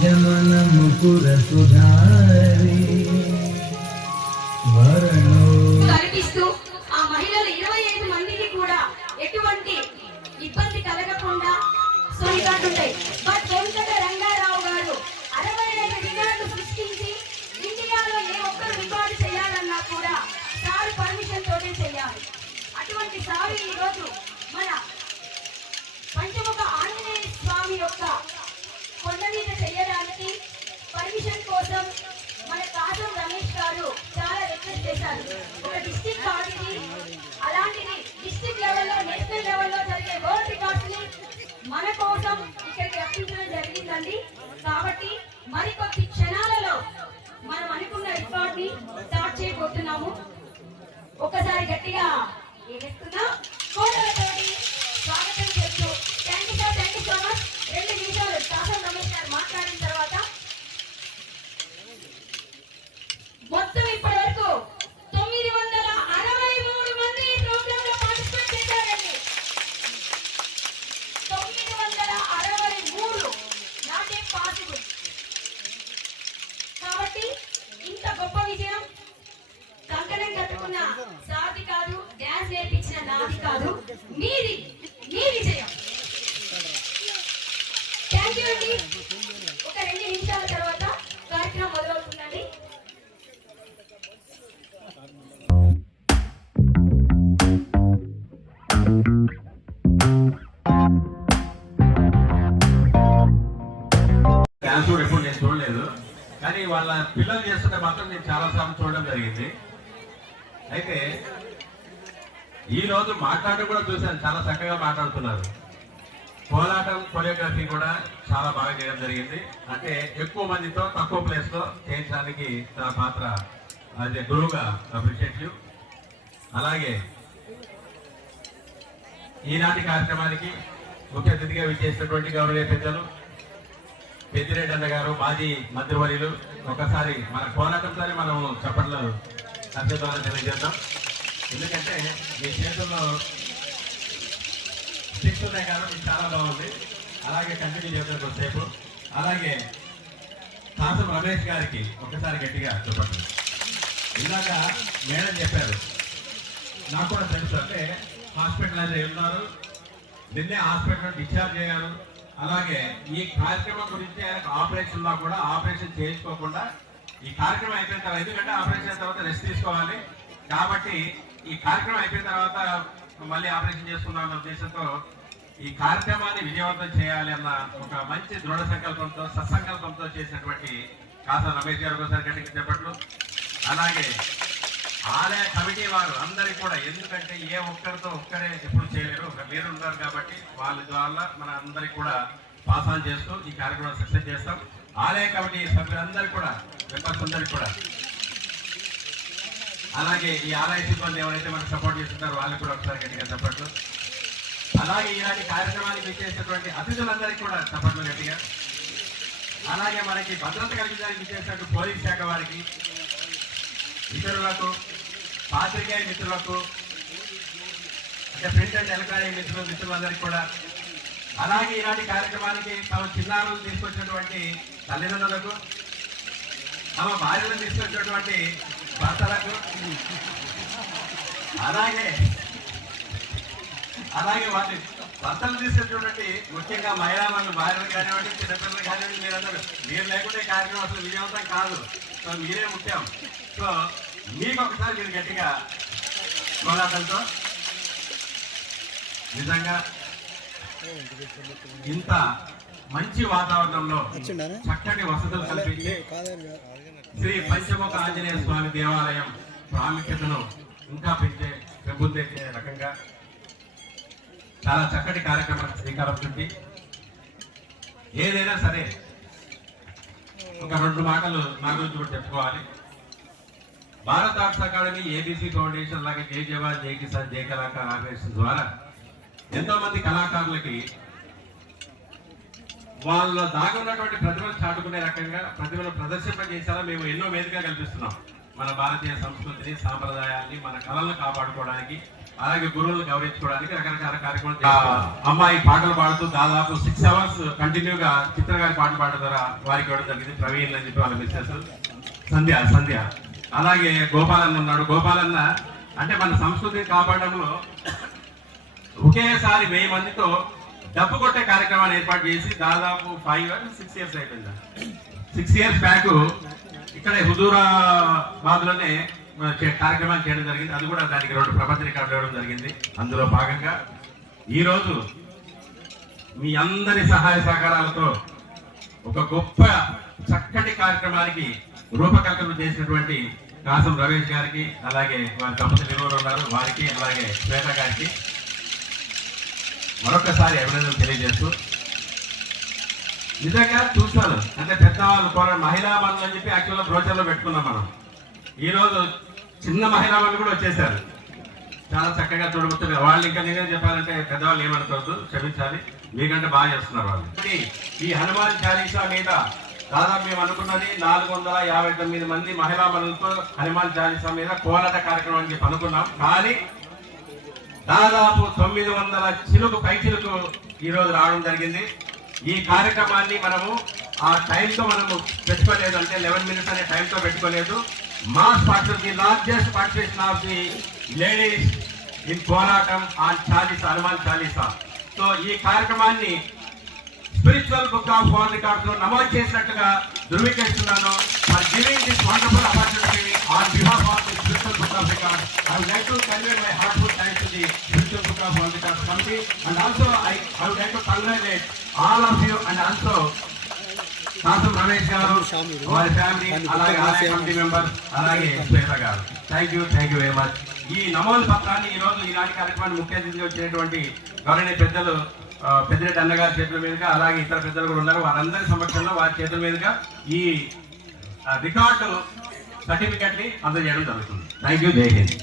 निजमन मुकुर सुधारी కనిపిస్తూ ఆ మహిళలు 25 మందికి కూడా ఎటువంటి ఇబ్బంది కలగకుండా సోనికాటుంటాయి. బట్ వెంకట రంగారావు గారు 65 రికార్డులు సృష్టించి ఇండియాలో ఏ ఒక్కరు రికార్డు చేయాలన్నా కూడా సార్ పర్మిషన్ తోనే చేయాలి. అటువంటి సార్ ఈ రోజు మన పంచముఖ ఆంజనేయ స్వామి యొక్క కొండ మీద చేయడానికి పర్మిషన్ కోసం మన కాసం రమేష్ గారు చాలా రిక్వెస్ట్ చేశారు. ఒక డిస్ట్రిక్ట్ కాదని అలాంటిది డిస్ట్రిక్ట్ లెవెల్లో నేషనల్ లెవెల్లో జరిగే వరల్డ్ రికార్డ్స్ ని మన కోసం ఇక్కడికి రప్పించడం జరిగిందండి. కాబట్టి మరికొద్ది క్షణాలలో మనం అనుకున్న రికార్డ్ ని స్టార్ట్ చేయబోతున్నాము. ఒక్కసారి గట్టిగా ఏమిస్తున్నా కోడలతోటి స్వాగతం చేస్తూ థ్యాంక్ యూ సో మచ్. 2 నిమిషాలు కాసం రమేష్ గారు మాట్లాడిన తర్వాత మొత్తం ఇప్పటి వరకు 963 మంది ఈ ప్రోగ్రామ్ లో పార్టిసిపేట్ చేశారండి. 963 నాటే పాసిబుల్. కాబట్టి ఇంత గొప్ప విజయం కంకణం కట్టుకున్న సాది కాదు, డాన్స్ నేర్పించిన నాది కాదు, మీది, మీ విజయం. థ్యాంక్ యూ అండి. ఒక 2 నిమిషాల తర్వాత కార్యక్రమం మొదలవుతుందండి. డాన్స్ కూడా ఎప్పుడు నేను చూడలేదు, కానీ వాళ్ళ పిల్లలు చేస్తుంటే మాత్రం నేను చాలా సార్లు చూడడం జరిగింది. అయితే ఈ రోజు మాట్లాడడం కూడా చూశాను, చాలా చక్కగా మాట్లాడుతున్నారు. కోలాటం కొరియోగ్రఫీ కూడా చాలా బాగా చేయడం జరిగింది. అంటే ఎక్కువ మందితో తక్కువ ప్లేస్ లో చేయించడానికి తన పాత్ర అది గురువుగా అప్రిషియేట్ యూ. అలాగే ఈనాటి కార్యక్రమానికి ముఖ్య అతిథిగా విచ్చేసినటువంటి గౌరవ పెద్దలు పెద్దిరెడ్డి అన్న గారు, మాజీ మంత్రివర్యులు. ఒకసారి మన కోలాటంతో మనం చప్పట్లు అభ్యర్థులను తెలియజేద్దాం. ఎందుకంటే మీ చేతుల్లో స్టిక్స్ ఉన్నాయి కాబట్టి చాలా బాగుంది. అలాగే కంటిన్యూ చేద్దాం కొద్దిసేపు. అలాగే కాసం రమేష్ గారికి ఒకసారి గట్టిగా చెప్పండి. ఇందాక మేడం చెప్పారు, నాకు కూడా తెలుసు. అంటే హాస్పిటలైజ్ అయి ఉన్నారు, నిన్నే హాస్పిటల్ డిశ్చార్జ్ అయ్యారు. అలాగే ఈ కార్యక్రమం గురించి ఆయనకు ఆపరేషన్ లో కూడా ఆపరేషన్ చేయించుకోకుండా ఈ కార్యక్రమం అయిపోయిన తర్వాత, ఎందుకంటే ఆపరేషన్ తర్వాత రెస్ట్ తీసుకోవాలి కాబట్టి ఈ కార్యక్రమం అయిపోయిన తర్వాత మళ్ళీ ఆపరేషన్ చేసుకున్నామన్న ఉద్దేశంతో ఈ కార్యక్రమాన్ని విజయవంతం చేయాలి అన్న ఒక మంచి దృఢ సంకల్పంతో, సత్సంకల్పంతో చేసినటువంటి కాసం రమేష్ గారు ఒకసారి గట్టిగా చెప్పట్లు. అలాగే ఆలయ కమిటీ వారు అందరికీ కూడా, ఎందుకంటే ఏ ఒక్కరితో ఒక్కరే ఎప్పుడు చేయలేరు, ఒక మీరు ఉన్నారు కాబట్టి వాళ్ళ ద్వారా మన అందరికి కూడా పాస్ ఆన్ చేస్తూ ఈ కార్యక్రమం సక్సెస్ చేస్తాం. ఆలయ కమిటీ సభ్యులందరికీ కూడా, మెంబర్స్ అందరికీ కూడా, అలాగే ఈ ఆలయ సిబ్బంది ఎవరైతే మనకు సపోర్ట్ చేస్తున్నారో వాళ్ళకి కూడా ఒకసారి గట్టిగా చెప్పట్లు. అలాగే ఇలాంటి కార్యక్రమానికి విచ్చేసినటువంటి అతిథులందరికీ కూడా చెప్పట్లు గట్టిగా. అలాగే మనకి భద్రత కలిగించడానికి విచ్చేసినట్టు పోలీస్ శాఖ వారికి, ఇతరులకు, పాత్రికేయ మిత్రులకు, అంటే ప్రింట్ అండ్ ఎలక్ట్రానిక్ మిత్రులందరికీ కూడా, అలాగే ఇలాంటి కార్యక్రమానికి తమ చిన్నారులు తీసుకొచ్చినటువంటి తల్లిదండ్రులకు, తమ భార్యలను తీసుకొచ్చినటువంటి భర్తలకు, అలాగే వాళ్ళ భర్తలు తీసుకొచ్చినటువంటి ముఖ్యంగా మహిళా వాళ్ళు భార్యలు కానివ్వండి, చిన్నపిల్లలు కానివ్వండి, మీరందరూ మీరు లేకుంటే కార్యక్రమం అసలు విజయవంతం కాదు. సో మీరే ముఖ్యం. సో మీకు ఒకసారి మీరు గట్టిగా కోలాటంతో నిజంగా ఇంత మంచి వాతావరణంలో చక్కటి వసతులు కల్పించి శ్రీ పంచముఖ ఆంజనేయ స్వామి దేవాలయం ప్రాముఖ్యతను ఇంకా పెంపొందించే రకంగా చాలా చక్కటి కార్యక్రమం శ్రీకారం చుట్టి, ఏదైనా సరే ఒక 2 మాటలు నా గురించి కూడా చెప్పుకోవాలి. Bharat arts academy, ABC foundation, అలాగే జై జవాన్ జై కిసాన్ జై కళాకార్ ఆర్గనైజేషన్ ద్వారా ఎంతో మంది కళాకారులకి వాళ్ళ దాగున్నటువంటి ప్రతిభను చాటుకునే రకంగా ప్రతిభను ప్రదర్శింపజేసేలా మేము ఎన్నో వేదికలు కల్పిస్తున్నాం. మన భారతీయ సంస్కృతిని, సాంప్రదాయాల్ని, మన కళలను కాపాడుకోవడానికి, అలాగే గురువులను గౌరవించుకోవడానికి రకరకాల కార్యక్రమాలు చేస్తారు. అమ్మాయి పాటలు పాడుతూ దాదాపు 6 hours కంటిన్యూగా చిత్ర గారి పాటలు పాడడం ద్వారా వారికి ఇవ్వడం జరిగింది. ప్రవీణ్ అని చెప్పి వాళ్ళ మిస్సెస్ సంధ్య. అలాగే గోపాలన్న ఉన్నాడు. గోపాలన్న అంటే మన సంస్కృతిని కాపాడడంలో ఒకేసారి 1000 మందితో డబ్బు కొట్టే కార్యక్రమాన్ని ఏర్పాటు చేసి దాదాపు 5 or 6 years అయిపోయింది. 6 years బ్యాక్ ఇక్కడే హుజూరాబాద్ లోనే కార్యక్రమాలు చేయడం జరిగింది. అది కూడా దానికి 2 ప్రపంచ రికార్డులు ఇవ్వడం జరిగింది. అందులో భాగంగా ఈరోజు మీ అందరి సహాయ సహకారాలతో ఒక గొప్ప చక్కటి కార్యక్రమానికి రూపకల్పన చేసినటువంటి కాసం రమేష్ గారికి, అలాగే వారి దంపతులు ఎవరు ఉన్నారు వారికి, అలాగే శ్వేత గారికి మరొకసారి అభినందనలు తెలియజేస్తూ, నిజంగా చూస్తాను అంటే పెద్దవాళ్ళు మహిళా మనులు అని చెప్పి యాక్చువల్గా బ్రోచర్లో పెట్టుకున్నాం మనం. ఈరోజు చిన్న మహిళా మనులు కూడా వచ్చేసారు. చాలా చక్కగా చూడబోతున్నారు వాళ్ళు. ఇంకా నిజంగా చెప్పాలంటే పెద్దవాళ్ళు ఏమనుకోవద్దు, క్షమించాలి, మీకంటే బాగా చేస్తున్నారు వాళ్ళు. ఈ హనుమాన్ చాలీసా మీద దాదాపు మేము అనుకున్నది 459 మంది మహిళా మనులతో హనుమాన్ చాలీసా మీద కోలాట కార్యక్రమం అని చెప్పి అనుకున్నాం. కానీ దాదాపు 900 చిలుకు పైచిలుకు ఈ రోజు రావడం జరిగింది. ఈ కార్యక్రమాన్ని మనము ఆ టైంతో మనము పెట్టుకోలేదు, అంటే 11 minutes అనే టైంతో పెట్టుకోలేదు. Mass participation, the largest participation of the ladies in Kolatam on Chalisa, Hanuman Chalisa. So ఈ కార్యక్రమాన్ని spiritual book of world records లో నమోదు చేసినట్లుగా ధృవీకరిస్తున్నాను. For giving this wonderful opportunity on behalf of the spiritual book of records, I would like to convey my heartfelt thanks to the Spiritual Book of World Records Committee, and also I would like to congratulate all of you, and also Kasam Ramesh garu, వారి family, అలాగే ఆలయ committee member, అలాగే శ్వేత గారు. Thank you very much. ఈ నమోదు పత్రాన్ని ఈ రోజు ఈనాటి కార్యక్రమాన్ని ముఖ్య అతిథిగా వచ్చినటువంటి గౌరవనీయ పెద్దలు పెద్దిరెడ్డి అన్నగారి చేతుల మీదుగా, అలాగే ఇతర పెద్దలు కూడా ఉన్నారు, వారందరి సమక్షంలో వారి చేతుల మీదుగా ఈ రికార్డు సర్టిఫికెట్ ని అందజేయడం జరుగుతుంది. Thank you. జై హింద్.